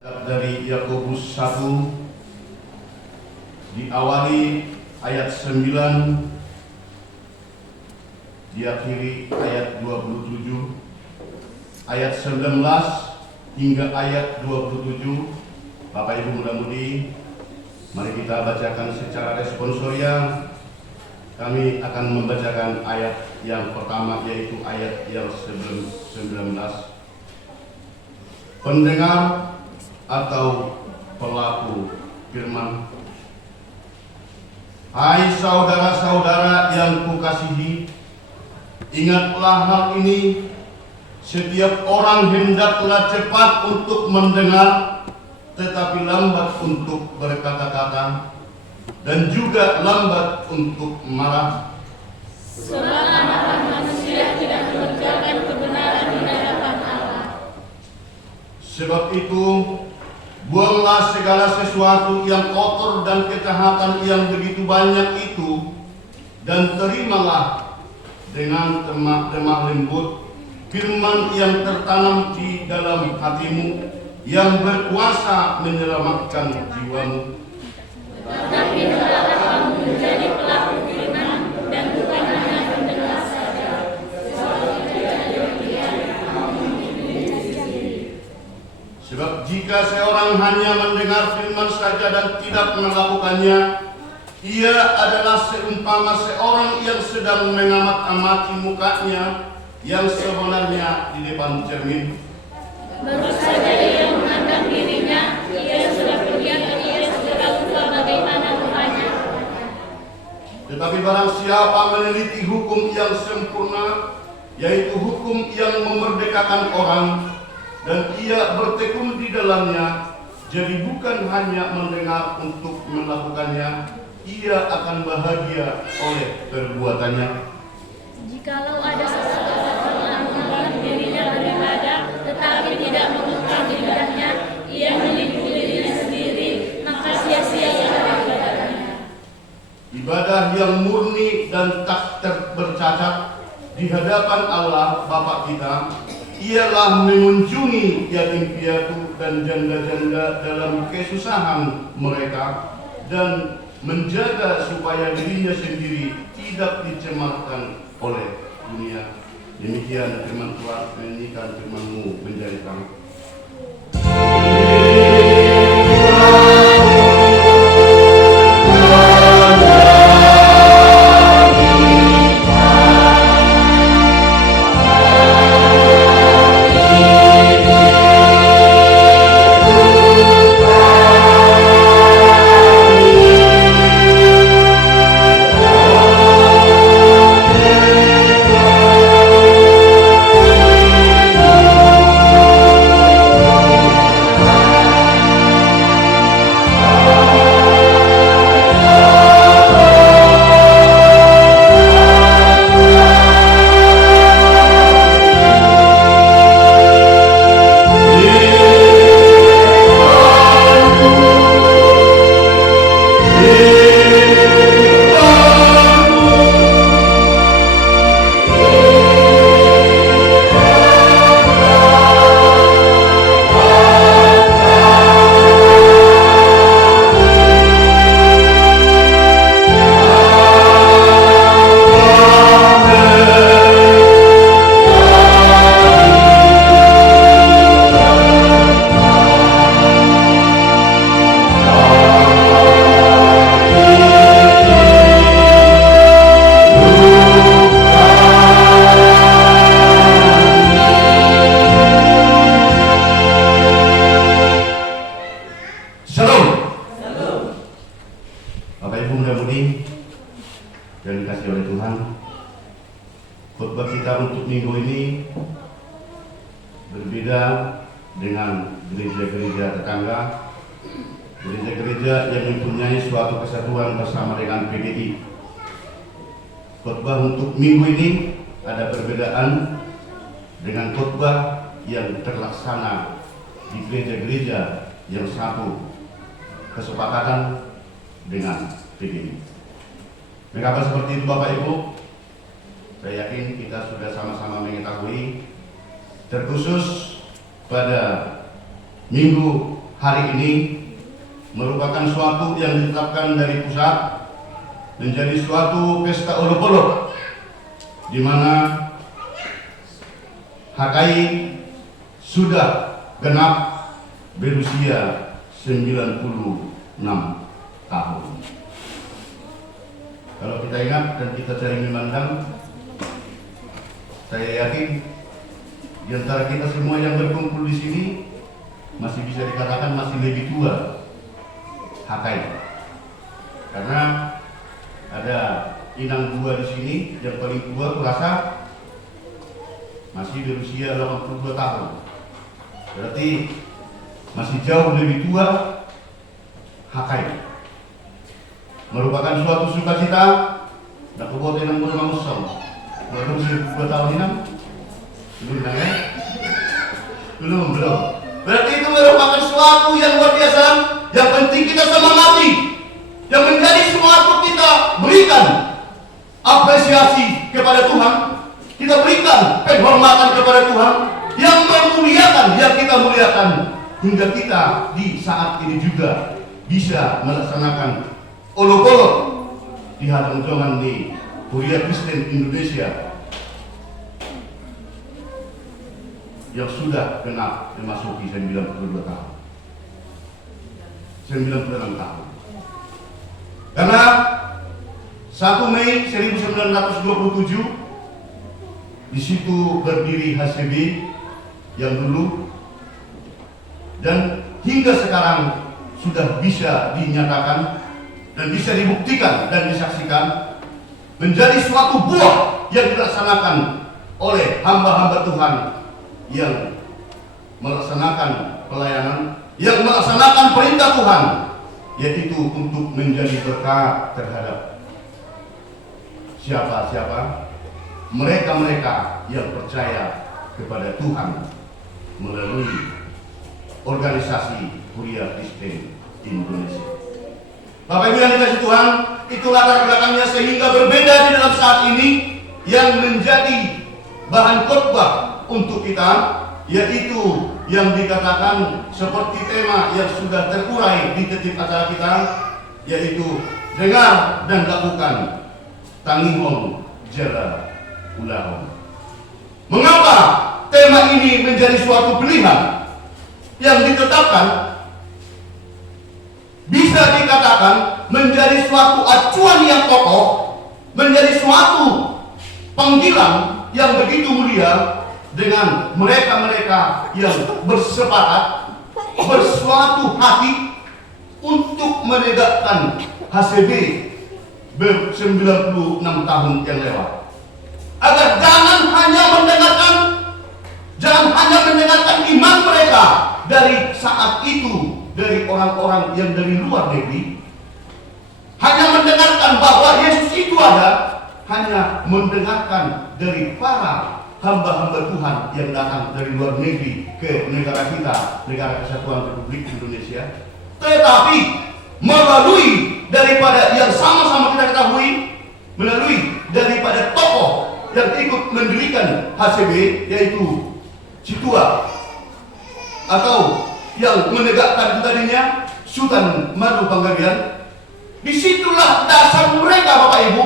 Dari Yakobus 1 diawali ayat 9 diakhiri ayat 27, ayat 19 hingga ayat 27. Bapak Ibu muda-mudi, mari kita bacakan secara responsoria. Kami akan membacakan ayat yang pertama, yaitu ayat yang 19. Pendengar atau pelaku firman. Hai saudara-saudara yang kukasihi, ingatlah hal ini. Setiap orang hendaklah cepat untuk mendengar, tetapi lambat untuk berkata-kata, dan juga lambat untuk marah. Sebab anak manusia tidak mengerjakan kebenaran di hadapan Allah. Sebab itu, buanglah segala sesuatu yang kotor dan kejahatan yang begitu banyak itu, dan terimalah dengan lemah lembut firman yang tertanam di dalam hatimu, yang berkuasa menyelamatkan jiwamu. Tetapi hendaklah kamu menjadi pelaku firman dan bukan hanya pendengar saja. Sebab jika seorang hanya mendengar firman saja dan tidak melakukannya, ia adalah seumpama seorang yang sedang mengamat-amati mukanya yang sebenarnya di depan cermin. Baru saja ia memandang dirinya, ia sudah kelihatan ia segera lupa bagaimana rupanya. Tetapi barang siapa meneliti hukum yang sempurna, yaitu hukum yang memerdekakan orang, dan ia bertekun di dalamnya, jadi bukan hanya mendengar untuk melakukannya, ia akan bahagia oleh perbuatannya. Jikalau ada seseorang yang menganggap dirinya beribadah, tetapi tidak mengungkap ibadahnya, ia menipu dirinya sendiri, maka sia-sia ibadahnya. Ibadah yang murni dan tak bercacat di hadapan Allah Bapa kita ialah mengunjungi yatim piatu dan janda-janda dalam kesusahan mereka, dan menjaga supaya dirinya sendiri tidak dicemarkan oleh dunia. Demikian firman Tuhan, menyanyikan firman-Mu menjadi terang. Dan dikasih oleh Tuhan, khotbah kita untuk minggu ini berbeda dengan gereja-gereja tetangga, gereja-gereja yang mempunyai suatu kesatuan bersama dengan PGI. Khotbah untuk minggu ini ada perbedaan dengan khotbah yang terlaksana di gereja-gereja yang satu kesepakatan dengan PGI. Mengapa seperti itu Bapak Ibu? Saya yakin kita sudah sama-sama mengetahui, terkhusus pada minggu hari ini merupakan suatu yang ditetapkan dari pusat menjadi suatu pesta olok-olok di mana HKI sudah genap berusia 96 tahun. Kalau kita ingat dan kita sering memandang, saya yakin di antara kita semua yang berkumpul di sini masih bisa dikatakan masih lebih tua HKI. Karena ada inang dua di sini, yang paling tua kurasa masih berusia 82 tahun. Berarti masih jauh lebih tua HKI. Merupakan suatu sukacita dan kebuatan yang berlangsung. Belum 2 tahun ini, belum ya? Belum. Berarti itu merupakan suatu yang luar biasa, yang penting kita semangati, yang menjadi suatu kita berikan apresiasi kepada Tuhan, kita berikan penghormatan kepada Tuhan, yang memuliakan, yang kita muliakan, hingga kita di saat ini juga bisa melaksanakan olok-olok di hadapan di Kuliah Kristen Indonesia yang sudah genap memasuki 92 tahun, 96 tahun. Karena 1 Mei 1927 di situ berdiri HCB yang dulu, dan hingga sekarang sudah bisa dinyatakan dan bisa dibuktikan dan disaksikan menjadi suatu buah yang dilaksanakan oleh hamba-hamba Tuhan yang melaksanakan pelayanan, yang melaksanakan perintah Tuhan, yaitu untuk menjadi berkat terhadap siapa-siapa? Mereka-mereka yang percaya kepada Tuhan melalui organisasi Kuliah Kristen Indonesia. Bapak Ibu yang dikasihi Tuhan, itu latar belakangnya sehingga berbeda di dalam saat ini yang menjadi bahan khotbah untuk kita, yaitu yang dikatakan seperti tema yang sudah terurai di titik acara kita, yaitu dengar dan lakukan tangihon jala ulahon. Mengapa tema ini menjadi suatu pilihan yang ditetapkan? Bisa dikatakan menjadi suatu acuan yang kokoh, menjadi suatu panggilan yang begitu mulia dengan mereka-mereka yang bersepakat, bersuatu hati untuk menegakkan HCB ber-96 tahun yang lewat. Agar jangan hanya mendengarkan iman mereka dari saat itu, dari orang-orang yang dari luar negeri, hanya mendengarkan bahwa Yesus itu ada, hanya mendengarkan dari para hamba-hamba Tuhan yang datang dari luar negeri ke negara kita, Negara Kesatuan Republik Indonesia, tetapi melalui daripada yang sama-sama kita ketahui, melalui daripada tokoh yang ikut mendirikan HCB, yaitu Citua, atau yang menegakkan tadinya Sultan Madu Panggabean. Disitulah dasar mereka, Bapak Ibu.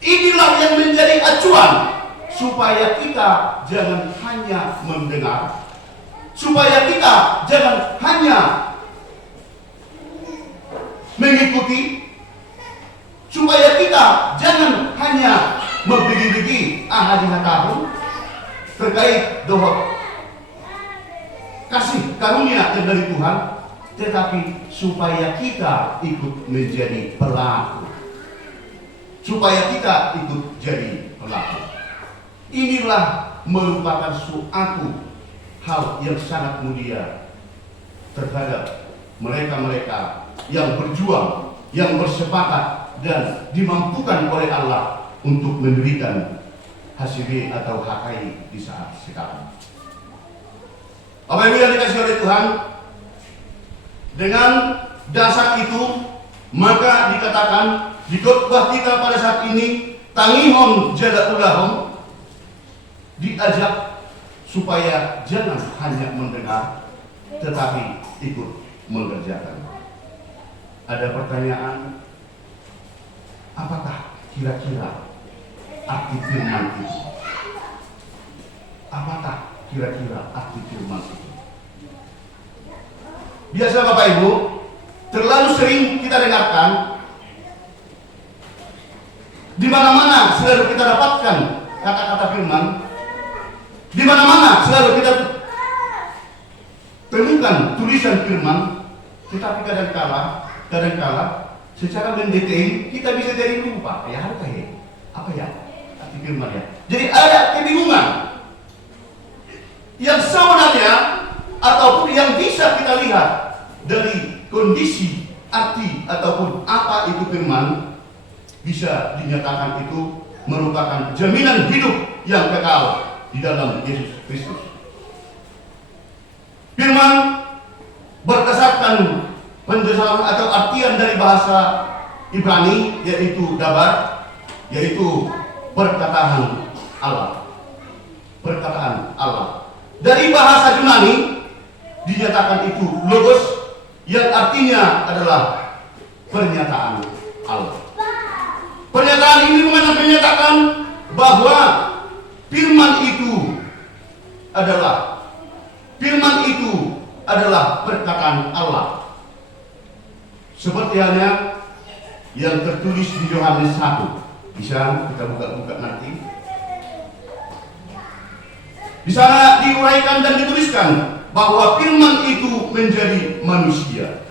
Inilah yang menjadi acuan supaya kita jangan hanya mendengar, supaya kita jangan hanya mengikuti, supaya kita jangan hanya membegi-begi ahadi tahun terkait doa kasih karunia yang dari Tuhan, tetapi supaya kita ikut menjadi pelaku, supaya kita ikut jadi pelaku. Inilah merupakan suatu hal yang sangat mulia terhadap mereka-mereka yang berjuang, yang bersepakat dan dimampukan oleh Allah untuk mendirikan HCB atau HKI di saat sekarang. Bapak Ibu yang dikasihi oleh Tuhan, dengan dasar itu maka dikatakan di khotbah kita pada saat ini, tangihon jala ulahon, diajak supaya jangan hanya mendengar tetapi ikut mengerjakan. Ada pertanyaan, apakah kira-kira arti firman itu? Apakah kira-kira arti firman itu? Biasa Bapak Ibu, terlalu sering kita dengarkan, di mana-mana selalu kita dapatkan kata-kata firman, di mana-mana selalu kita temukan tulisan firman, tetapi kadang-kala secara mendetail kita bisa jadi lupa. Apa ya arti firman ya? Jadi ada kebingungan yang sebenarnya ataupun yang bisa kita lihat dari kondisi arti ataupun apa itu firman, bisa dinyatakan itu merupakan jaminan hidup yang kekal di dalam Yesus Kristus. Firman berdasarkan penjelasan atau artian dari bahasa Ibrani, yaitu dabar, yaitu perkataan Allah. Perkataan Allah. Dari bahasa Yunani dinyatakan itu logos, yang artinya adalah pernyataan Allah. Pernyataan ini menyatakan bahwa firman itu adalah perkataan Allah. Seperti halnya yang tertulis di Yohanes 1. Bisa kita buka-buka nanti. Di sana diuraikan dan dituliskan bahwa firman itu menjadi manusia.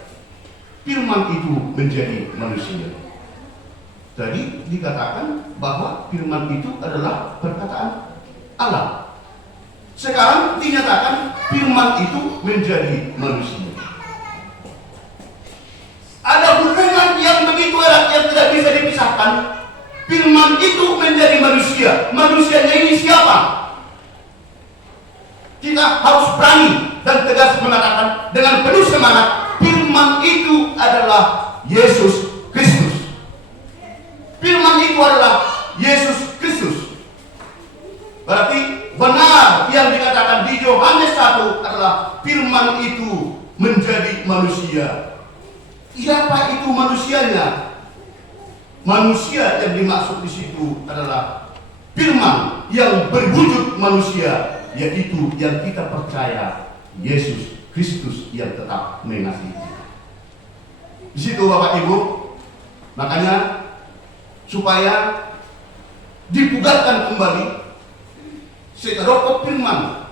Firman itu menjadi manusia. Jadi dikatakan bahwa firman itu adalah perkataan Allah. Sekarang dinyatakan firman itu menjadi manusia. Ada hubungan yang begitu erat yang tidak bisa dipisahkan. Firman itu menjadi manusia. Manusianya ini siapa? Kita harus berani dan tegas mengatakan dengan penuh semangat, firman itu adalah Yesus Kristus. Firman itu adalah Yesus Kristus. Berarti benar yang dikatakan di Yohanes 1 adalah firman itu menjadi manusia. Siapa itu manusianya? Manusia yang dimaksud di situ adalah firman yang berwujud manusia, yaitu yang kita percaya Yesus Kristus yang tetap mengasihi. Di situ Bapak Ibu, makanya supaya dibugarkan kembali seterokop firman,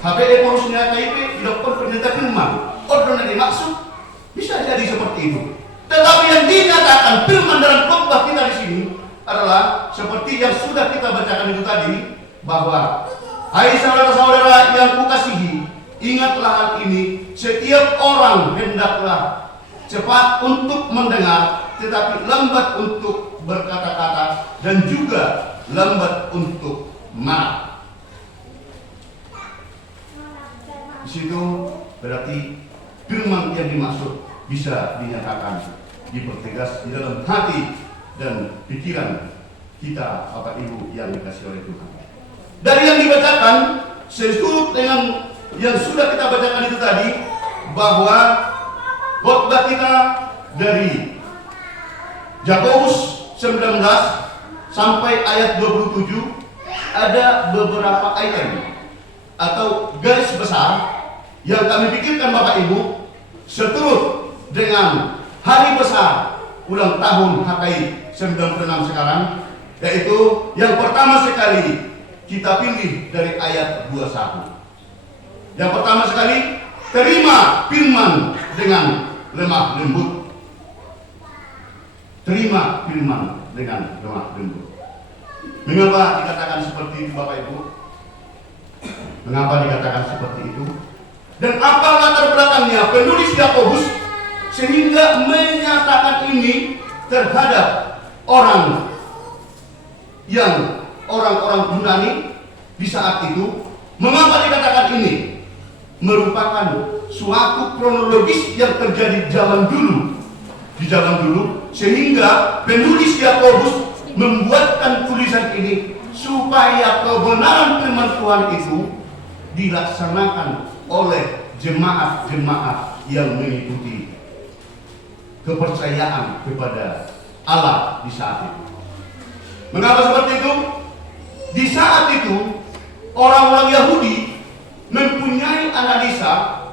HPE pengurusnya KIP dilakukan pendeta firman. Order yang dimaksud bisa jadi seperti itu. Tetapi yang dinyatakan firman dalam khotbah kita di sini adalah seperti yang sudah kita bacakan itu tadi, bahwa hai saudara-saudara yang kukasihi, ingatlah hal ini, setiap orang hendaklah cepat untuk mendengar, tetapi lambat untuk berkata-kata, dan juga lambat untuk marah. Di situ berarti firman yang dimaksud bisa dinyatakan, dipertegas di dalam hati dan pikiran kita, Bapak Ibu yang dikasihi oleh Tuhan. Dari yang dibacakan, sesuai dengan yang sudah kita bacakan itu tadi, bahwa khotbah kita dari Yakobus 19 sampai ayat 27 ada beberapa item atau garis besar yang kami pikirkan Bapak Ibu seturut dengan hari besar ulang tahun HKI 96 sekarang, yaitu yang pertama sekali kita pilih dari ayat 21. Yang pertama sekali, terima firman dengan lemah lembut. Terima firman dengan lemah lembut. Mengapa dikatakan seperti itu Bapak Ibu? Mengapa dikatakan seperti itu? Dan apa latar belakangnya penulis Yakobus sehingga menyatakan ini terhadap orang Yunani di saat itu? Mengapa dikatakan ini? Merupakan suatu kronologis yang terjadi di zaman dulu, sehingga penulis Yakobus membuatkan tulisan ini supaya kebenaran firman Tuhan itu dilaksanakan oleh jemaat-jemaat yang mengikuti kepercayaan kepada Allah di saat itu. Mengapa seperti itu? Di saat itu orang-orang Yahudi mempunyai analisa,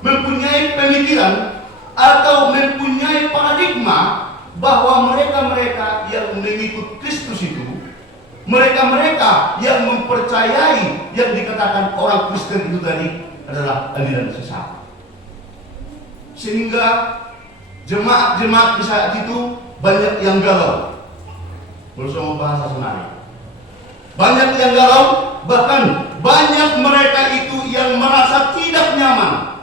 mempunyai pemikiran atau mempunyai paradigma bahwa mereka-mereka yang mengikut Kristus itu, mereka-mereka yang mempercayai yang dikatakan orang Kristen itu tadi adalah aliran sesat. Sehingga jemaat-jemaat di saat itu banyak yang galau. Bersama bahasa Senayan. Banyak yang galau, bahkan banyak mereka itu yang merasa tidak nyaman.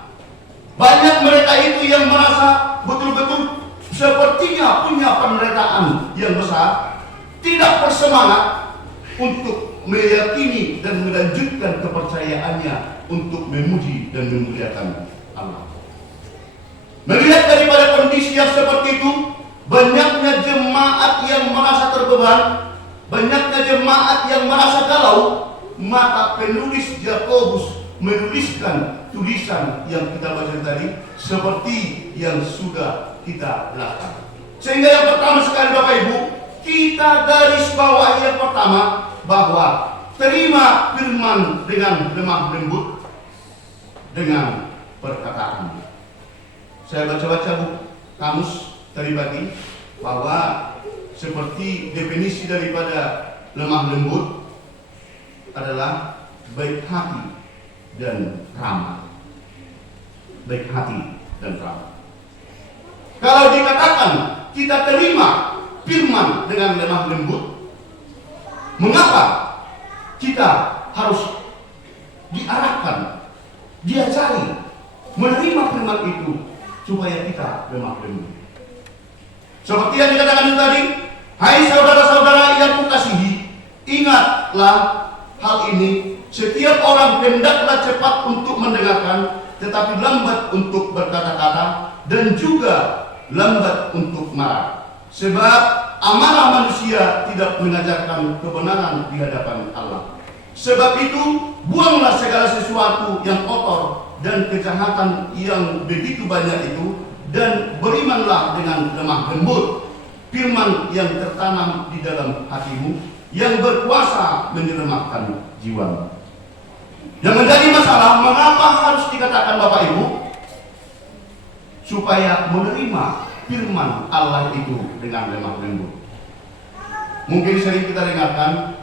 Banyak mereka itu yang merasa betul-betul sepertinya punya penderitaan yang besar, tidak bersemangat untuk meyakini dan melanjutkan kepercayaannya untuk memuji dan memuliakan Allah. Melihat daripada kondisi yang seperti itu, banyaknya jemaat yang merasa terbeban, banyaknya jemaat yang merasa galau, maka penulis Yakobus menuliskan tulisan yang kita baca tadi seperti yang sudah kita lakukan. Sehingga yang pertama sekali Bapak Ibu, kita garis bawahi yang pertama bahwa terima firman dengan lemah lembut dengan perkataan. Saya baca-baca buku kamus tadi pagi bahwa seperti definisi daripada lemah lembut adalah baik hati dan ramah. Baik hati dan ramah. Kalau dikatakan kita terima firman dengan lemah lembut, mengapa kita harus diarahkan, diajari menerima firman itu supaya kita lemah lembut? Seperti yang dikatakan itu tadi, hai saudara-saudara yang kukasihi, ingatlah hal ini. Setiap orang hendaklah cepat untuk mendengarkan, tetapi lambat untuk berkata-kata, dan juga lambat untuk marah. Sebab amarah manusia tidak mengajarkan kebenaran di hadapan Allah. Sebab itu, buanglah segala sesuatu yang kotor dan kejahatan yang begitu banyak itu, dan berimanlah dengan lemah lembut firman yang tertanam di dalam hatimu, yang berkuasa menyelamatkan jiwamu. Yang menjadi masalah, mengapa harus dikatakan Bapak Ibu? Supaya menerima firman Allah itu dengan lemah lembut. Mungkin sering kita dengarkan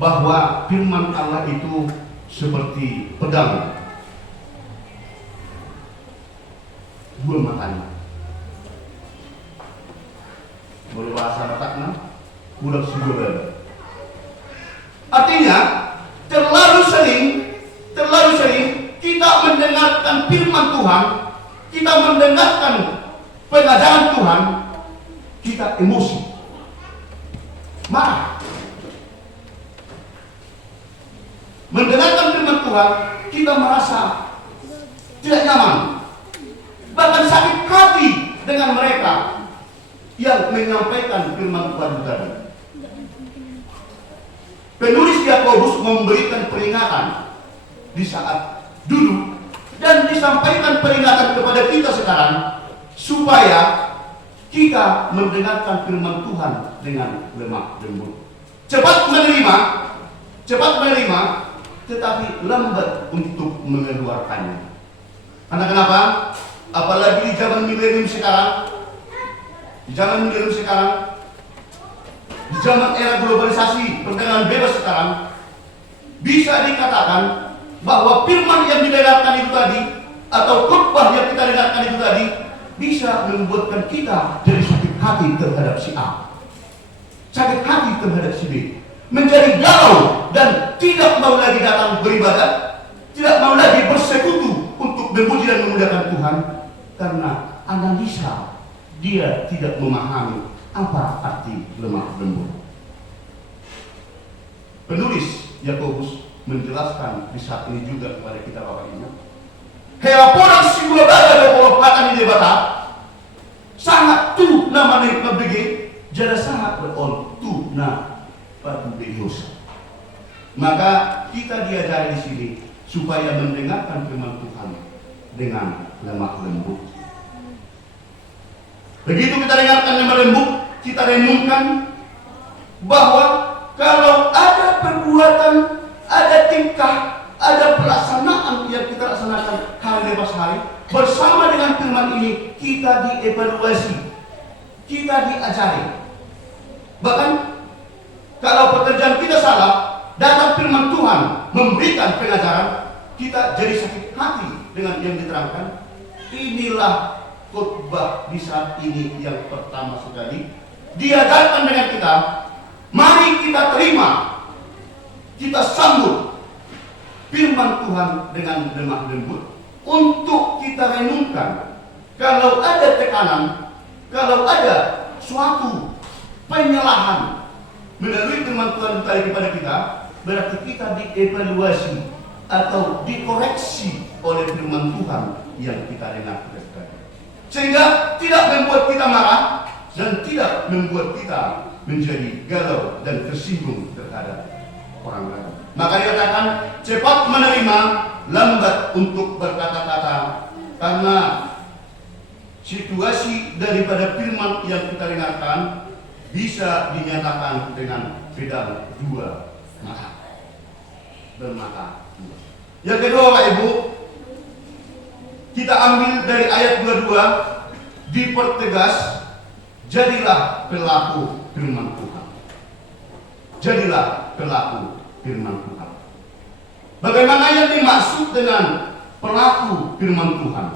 bahwa firman Allah itu seperti pedang dua matanya. Berbahasa Batakna, budak sugada. Artinya, terlalu sering kita mendengarkan firman Tuhan, kita mendengarkan pengajaran Tuhan, kita emosi, marah. Mendengarkan firman Tuhan, kita merasa tidak nyaman, bahkan sakit hati dengan mereka yang menyampaikan firman Tuhan tadi. Penulis Yakobus memberikan peringatan di saat dulu dan disampaikan peringatan kepada kita sekarang supaya kita mendengarkan firman Tuhan dengan lemah lembut. Cepat menerima, tetapi lambat untuk mengeluarkannya. Karena kenapa? Apalagi di zaman milenium sekarang, di zaman era globalisasi, perdagangan bebas sekarang, bisa dikatakan bahwa firman yang didengarkan itu tadi, atau khotbah yang kita dengarkan itu tadi, bisa membuatkan kita jadi sakit hati terhadap si A, sakit hati terhadap si B, menjadi galau dan tidak mau lagi datang beribadah, tidak mau lagi bersekutu untuk memuji dan memuliakan Tuhan, karena analisa dia tidak memahami apa arti lemah lembut. Penulis Yakobus menjelaskan di saat ini juga kepada kita Bapak Ibu. Helaporan sebuah baga berpolopatan di debata sangat tu namanya mabege jada sangat berol tu na patu Deus. Maka kita diajari di sini supaya mendengarkan firman Tuhan dengan lemah lembut. Begitu kita dengarkan lemah lembut, kita renungkan bahwa kalau ada perbuatan, ada tingkah, ada pelaksanaan yang kita laksanakan hari lepas hari, bersama dengan firman ini kita dievaluasi, kita diajari. Bahkan kalau pekerjaan kita salah, datang firman Tuhan memberikan pengajaran, kita jadi sakit hati dengan yang diterangkan. Inilah khotbah di saat ini yang pertama sekali diajarkan dengan kita. Mari kita terima, kita sambut firman Tuhan dengan lemah lembut untuk kita renungkan. Kalau ada tekanan, kalau ada suatu penyalahan melalui firman Tuhan tadi kepada kita, berarti kita dievaluasi atau dikoreksi oleh firman Tuhan yang kita dengar tadi, sehingga tidak membuat kita marah dan tidak membuat kita menjadi galau dan tersinggung terhadap orang lain. Maka dikatakan cepat menerima, lambat untuk berkata-kata, karena situasi daripada firman yang kita dengarkan bisa dinyatakan dengan pedang dua mata, bermata dua. Yang kedua, Bapak Ibu, kita ambil dari ayat 22, dipertegas, jadilah pelaku firman Tuhan. Jadilah pelaku firman Tuhan. Bagaimana yang dimaksud dengan pelaku firman Tuhan?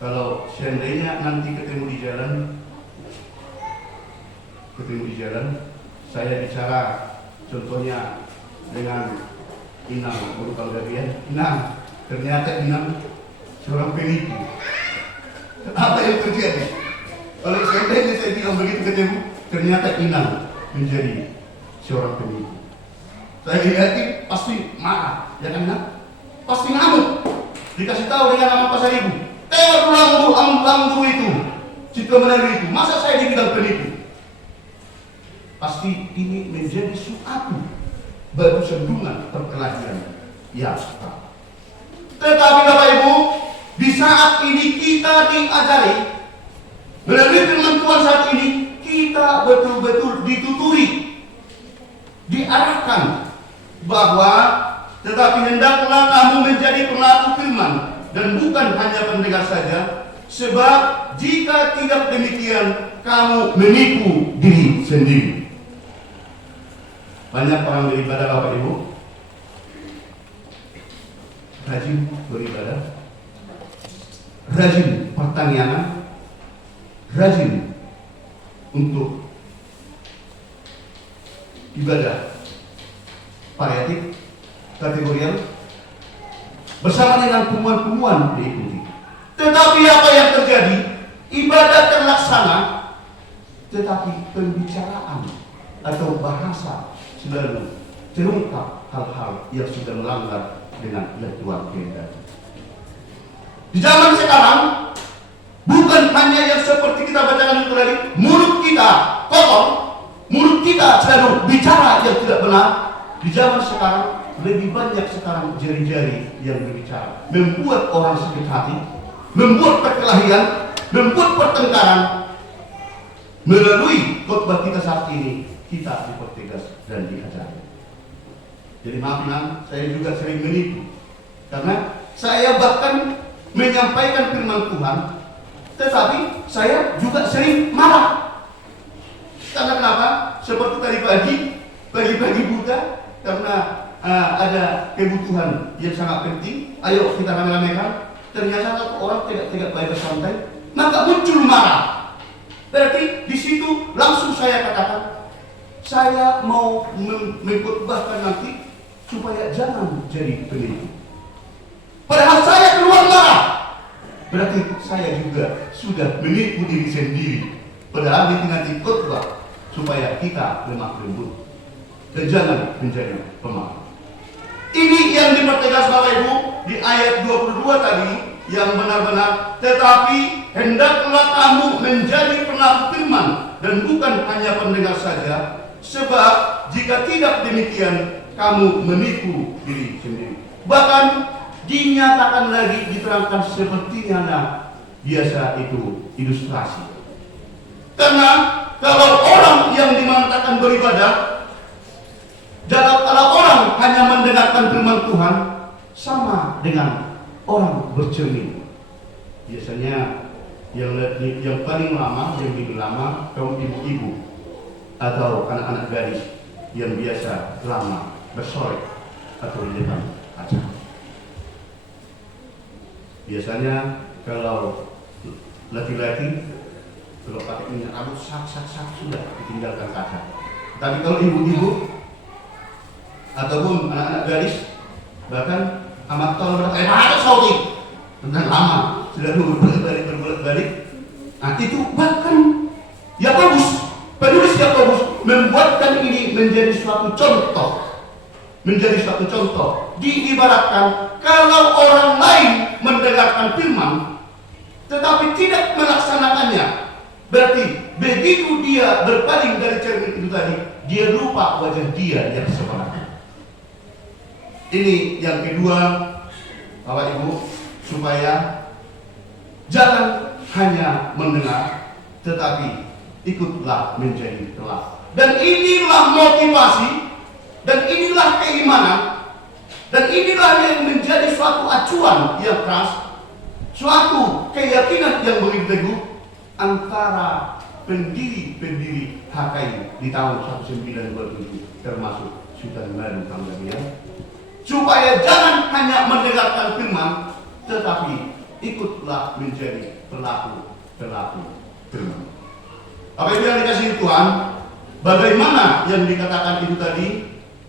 Kalau seandainya nanti ketemu di jalan, saya bicara contohnya dengan Inang, baru tahu dari ya, Inang, ternyata Inang seorang penipu. Apa yang terjadi? Kalau seandainya saya bilang begitu ketemu, ternyata Inang menjadi seorang penipu, saya yakin pasti marah, ya kan Inang? Pasti ngamuk. Dikasih tahu dengan nama pasal ibu, tengok lambu itu, Citra Menari itu, masa saya dibilang penipu? Pasti ini menjadi suatu batu sandungan perkelahian yang sama. Tetapi Bapak Ibu, di saat ini kita diajari melalui firman Tuhan saat ini, kita betul-betul dituturi, diarahkan bahwa tetapi hendaklah kamu menjadi pelaku firman dan bukan hanya pendengar saja, sebab jika tidak demikian kamu menipu diri sendiri. Banyak orang beribadah Bapak Ibu, rajin beribadah, rajin pertanian, rajin untuk ibadah pariatif, kategorial, bersama dengan pengumuman diikuti. Tetapi apa yang terjadi? Ibadah terlaksana, tetapi pembicaraan atau bahasa selalu terungkap hal-hal yang sudah melanggar dengan yang Tuhan kehendaki. Di zaman sekarang, bukan hanya yang seperti kita bacakan itu tadi, mulut kita kotor, mulut kita selalu bicara yang tidak benar. Di zaman sekarang, lebih banyak sekarang jari-jari yang berbicara, membuat orang sakit hati, membuat perkelahian, membuat pertengkaran. Melalui khotbah kita saat ini, kita dipertegas dan diajari. Jadi maaf Inang, saya juga sering menipu, karena saya bahkan menyampaikan firman Tuhan, tetapi saya juga sering marah. Karena kenapa? Seperti tadi pagi buta, karena ada kebutuhan yang sangat penting, ayo kita rame-ramekan. Ternyata orang tidak baik bersantai, maka muncul marah. Berarti di situ langsung saya katakan, saya mau mengkhotbahkan nanti supaya jangan jadi penipu. Padahal saya keluar marah, berarti saya juga sudah menipu diri sendiri. Padahal itu nanti khotbah supaya kita lemah lembut dan jangan menjadi pemaaf. Ini yang dipertegas Bapak Ibu di ayat 22 tadi, yang benar-benar, tetapi hendaklah kamu menjadi pelaku firman dan bukan hanya pendengar saja, sebab jika tidak demikian kamu menipu diri sendiri. Bahkan dinyatakan lagi, diterangkan sepertinya biasa itu ilustrasi. Karena kalau orang yang dimatakan beribadah, kalau orang hanya mendengarkan firman Tuhan, sama dengan orang bercermin. Biasanya yang paling lama, yang lebih lama, kaum ibu-ibu atau anak-anak gadis yang biasa lama bersolek atau di depan kaca. Biasanya kalau laki-laki kalau pakai minyak rambut sak sudah ditinggalkan kaca. Tapi kalau ibu-ibu ataupun anak-anak gadis, bahkan amat tol ada saudi tentang lama sudah berbolak-balik. Nah itu bahkan Yakobus, penulis Yakobus membuatkan ini menjadi suatu contoh, diibaratkan kalau orang lain mendengarkan firman tetapi tidak melaksanakannya, berarti begitu dia berpaling dari cermin itu tadi, dia lupa wajah dia yang sebenarnya. Ini yang kedua, Bapak Ibu, supaya jangan hanya mendengar, tetapi ikutlah menjadi telak. Dan inilah motivasi, dan inilah keimanan, dan inilah yang menjadi suatu acuan yang keras, suatu keyakinan yang begitu teguh antara pendiri HKI di tahun 1927 termasuk Sultan Baru Pangdamian, supaya jangan hanya mendengarkan firman, tetapi ikutlah menjadi pelaku firman. Apa itu yang dikasih Tuhan? Bagaimana yang dikatakan itu tadi,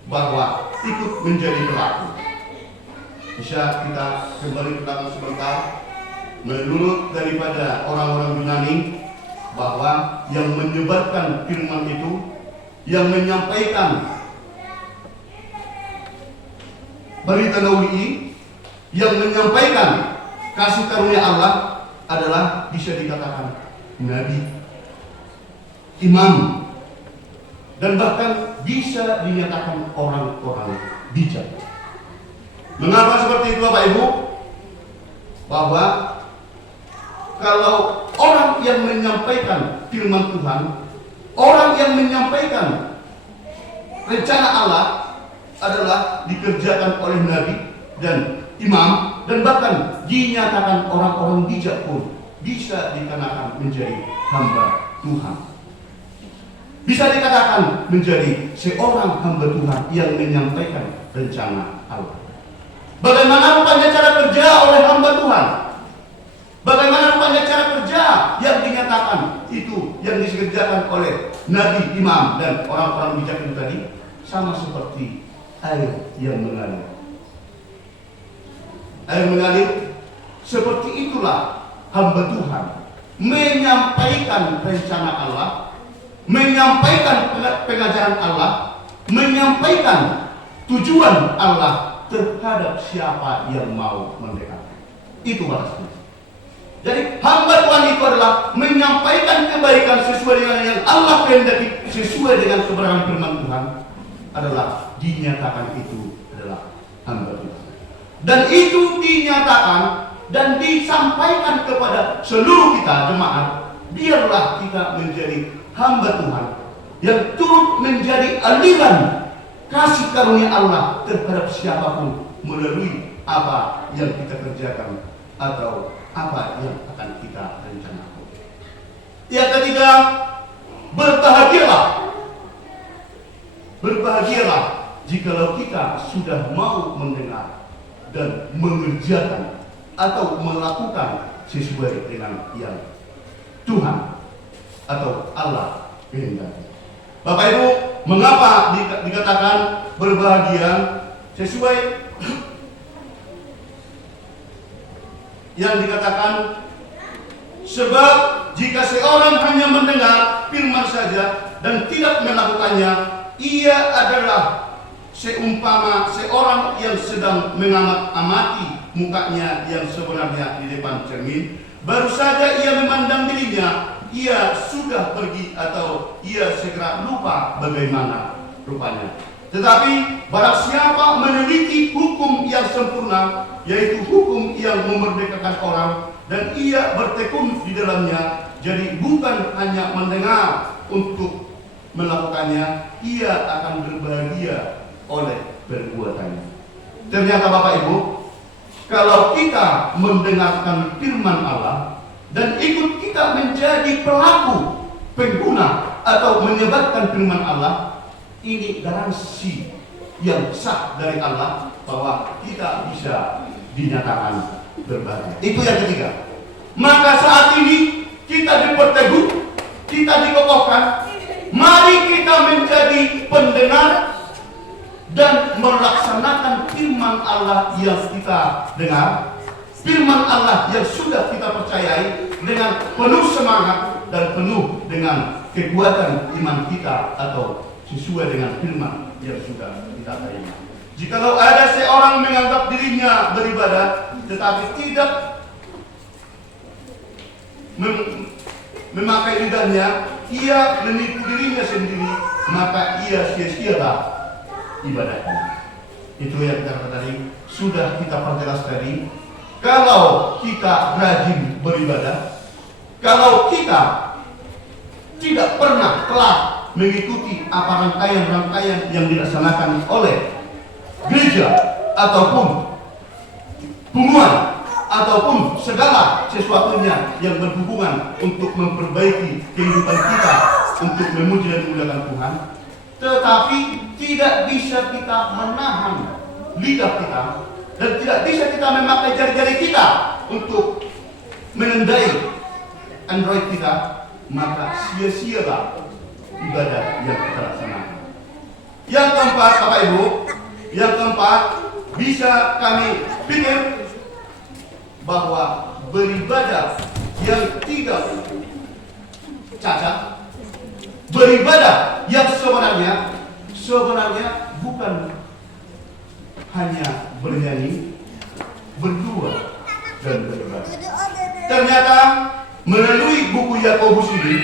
bahwa ikut menjadi pelaku? Bisa kita kembali ke belakang sebentar. Menurut daripada orang-orang Yunani, bahwa yang menyebarkan firman itu, yang menyampaikan berita nawi, yang menyampaikan kasih karunia Allah adalah bisa dikatakan nabi, imam, dan bahkan bisa dinyatakan orang-orang bijak. Mengapa seperti itu Bapak Ibu? Bahwa kalau orang yang menyampaikan firman Tuhan, orang yang menyampaikan rencana Allah adalah dikerjakan oleh nabi dan imam, dan bahkan dinyatakan orang-orang bijak pun bisa dikatakan menjadi hamba Tuhan. Bisa dikatakan menjadi seorang hamba Tuhan yang menyampaikan rencana Allah. Bagaimana rupanya cara kerja oleh hamba Tuhan? Bagaimana rupanya cara kerja yang dinyatakan itu, yang dikerjakan oleh nabi, imam, dan orang-orang bijak itu tadi? Sama seperti air yang mengalir. Air mengalir, seperti itulah hamba Tuhan menyampaikan rencana Allah, menyampaikan pengajaran Allah, menyampaikan tujuan Allah terhadap siapa yang mau mendekat. Itu balasnya. Jadi hamba Tuhan itu adalah menyampaikan kebaikan sesuai dengan yang Allah kehendaki, sesuai dengan kebenaran firman Tuhan, adalah dinyatakan itu adalah hamba Tuhan. Dan itu dinyatakan dan disampaikan kepada seluruh kita jemaat. Biarlah kita menjadi hamba Tuhan yang turut menjadi aliran kasih karunia Allah terhadap siapapun melalui apa yang kita kerjakan atau apa yang akan kita rencanakan. Yang ketiga, berbahagialah jikalau kita sudah mau mendengar dan mengerjakan atau melakukan sesuai dengan yang Tuhan atau Allah kehendaki. Bapak Ibu, mengapa dikatakan berbahagia? Sesuai yang dikatakan, sebab jika seorang hanya mendengar firman saja dan tidak melakukannya, ia adalah seumpama seorang yang sedang mengamati mukanya yang sebenarnya di depan cermin. Baru saja ia memandang dirinya, ia sudah pergi atau ia segera lupa bagaimana rupanya. Tetapi barang siapa meneliti hukum yang sempurna, yaitu hukum yang memerdekakan orang, dan ia bertekun di dalamnya, jadi bukan hanya mendengar untuk melakukannya, ia akan berbahagia oleh perbuatannya. Ternyata Bapak Ibu, kalau kita mendengarkan firman Allah dan ikut kita menjadi pelaku, pengguna atau menyebarkan firman Allah, ini garansi yang sah dari Allah bahwa kita bisa dinyatakan berbahagia. Itu yang ketiga. Maka saat ini kita diperteguh, kita dikokohkan. Mari kita menjadi pendengar dan melaksanakan firman Allah yang kita dengar, firman Allah yang sudah kita percayai dengan penuh semangat dan penuh dengan kekuatan iman kita atau sesuai dengan firman yang sudah kita terima. Jikalau ada seorang menganggap dirinya beribadah tetapi tidak memakai lidahnya, ia menipu dirinya sendiri, maka ia sia-sialah ibadahnya. Itu yang kita kata tadi, sudah kita perjelas tadi. Kalau kita rajin beribadah, kalau kita tidak pernah telah mengikuti apa rangkaian-rangkaian yang dilaksanakan oleh gereja ataupun hubungan ataupun segala sesuatunya yang berhubungan untuk memperbaiki kehidupan kita, untuk memuji dan memuliakan Tuhan, tetapi tidak bisa kita menahan lidah kita dan tidak bisa kita memakai jari-jari kita untuk menendai Android kita, maka sia-sialah ibadah yang kita laksanakan. Yang keempat, Bapak Ibu, yang keempat, bisa kami pikir bahwa beribadah yang tidak cacat, beribadah yang sebenarnya bukan hanya bernyanyi, berdua dan beribadah. Ternyata melalui buku Yakobus ini,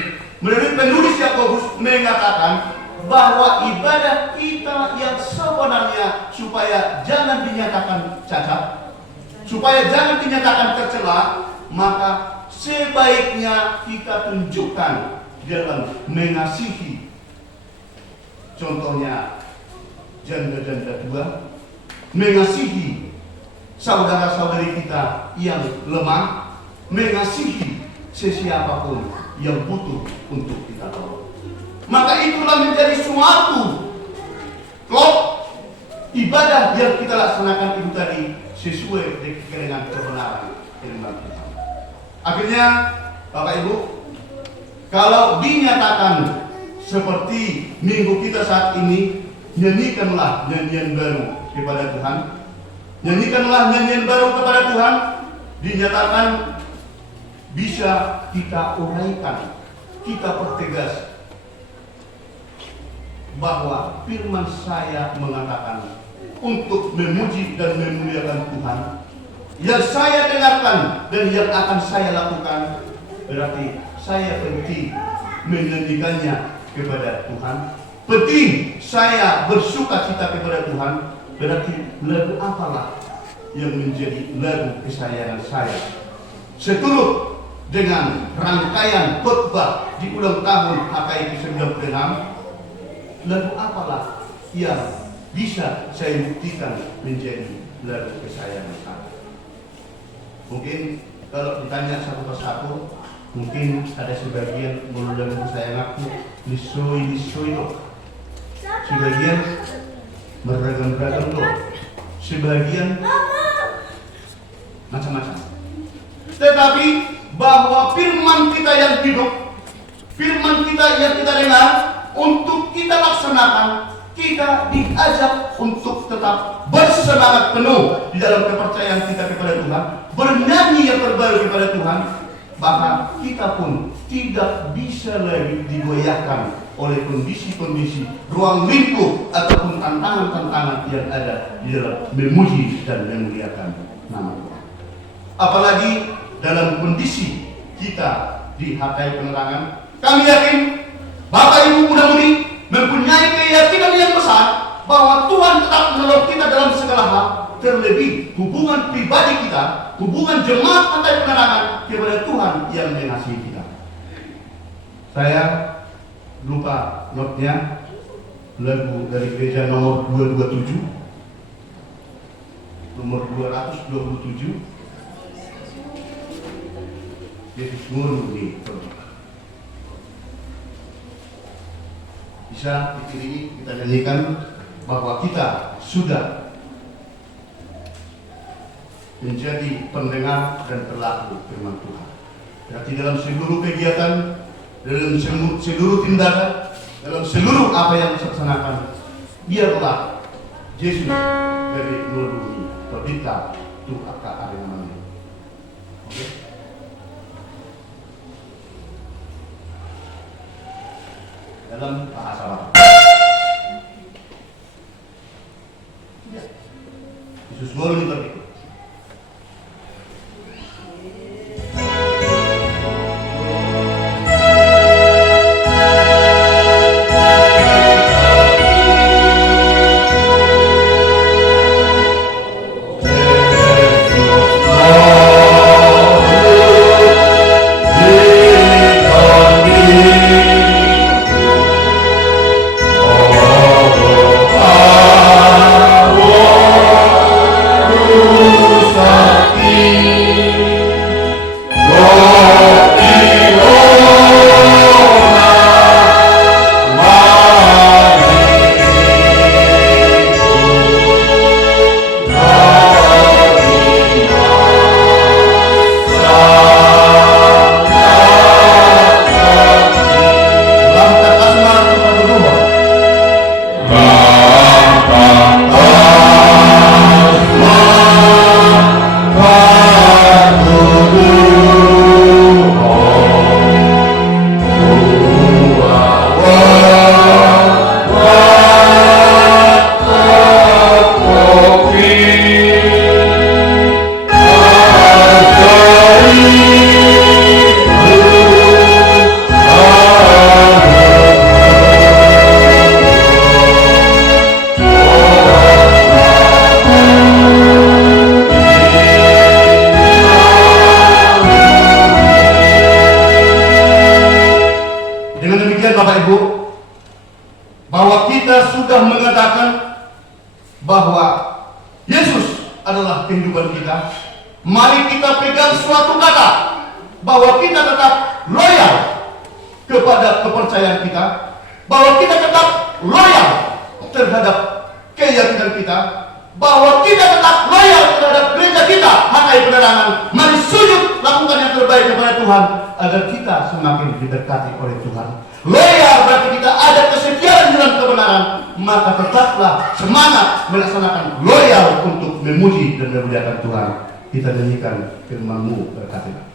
melalui penulis Yakobus mengatakan bahwa ibadah kita yang sebenarnya supaya jangan dinyatakan cacat, supaya jangan dinyatakan tercela, maka sebaiknya kita tunjukkan dalam mengasihi. Contohnya janda-janda tua, mengasihi saudara-saudari kita yang lemah, mengasihi sesiapapun yang butuh untuk kita tolong. Maka itulah menjadi suatu klop ibadah yang kita laksanakan itu tadi sesuai dengan kebenaran firman Tuhan. Akhirnya Bapak Ibu, kalau dinyatakan seperti minggu kita saat ini, nyanyikanlah nyanyian baru kepada Tuhan, nyanyikanlah nyanyian baru kepada Tuhan, dinyatakan bisa kita uraikan, kita pertegas bahwa firman saya mengatakan untuk memuji dan memuliakan Tuhan, yang saya dengarkan dan yang akan saya lakukan, berarti saya penting menyanyikannya kepada Tuhan, penting saya bersuka cita kepada Tuhan. Berarti lagu apalah yang menjadi lagu kesayangan saya seturut dengan rangkaian khotbah di ulang tahun HKI ke-96, lagu apalah yang bisa saya buktikan menjadi lagu kesayangan saya. Mungkin kalau ditanya satu persatu, mungkin ada sebagian menurut lagu kesayanganku nisoi loh, sebagian beragam-ragam loh, sebagian macam-macam. Tetapi bahwa firman kita yang hidup, firman kita yang kita dengar, untuk kita laksanakan, kita diajak untuk tetap bersemangat penuh di dalam kepercayaan kita kepada Tuhan, bernyanyi yang terbaru kepada Tuhan. Bahkan kita pun tidak bisa lagi digoyahkan oleh kondisi-kondisi ruang lingkup ataupun tantangan-tantangan yang ada di dalam memuji dan memuliakan nama Tuhan. Apalagi dalam kondisi kita di HKI Penerangan, kami yakin Bapak Ibu muda-mudi mempunyai keyakinan yang besar bahwa Tuhan tetap menolong kita dalam segala hal, terlebih hubungan pribadi kita, hubungan jemaat Pantai Penerangan kepada Tuhan yang mengasihi kita. Saya lupa notnya, lagu dari gereja nomor 227, nomor 227, Yesus murni. Bisa dipilih, kita nyanyikan bahwa kita sudah menjadi pendengar dan pelaku firman Tuhan. Berarti dalam seluruh kegiatan, dalam seluruh tindakan, dalam seluruh apa yang dilaksanakan, biarlah Yesus dari nuruni berbita tu aka arimani. Oke. Dalam bahasa Arab. Yesus murni berbita. Kehidupan kita, mari kita pegang suatu kata bahwa kita tetap loyal kepada kepercayaan kita, bahwa kita tetap loyal terhadap keyakinan kita, bahwa kita tetap loyal terhadap gereja kita, Pantai Penerangan. Mari sujud, lakukan yang terbaik kepada Tuhan agar kita semakin diberkati oleh Tuhan. Loyal berarti kita ada kesetiaan dalam kebenaran, maka tetaplah semangat melaksanakan loyal untuk memuji dan memuliakan Tuhan. Kita nyanyikan firman-Mu, berkatilah.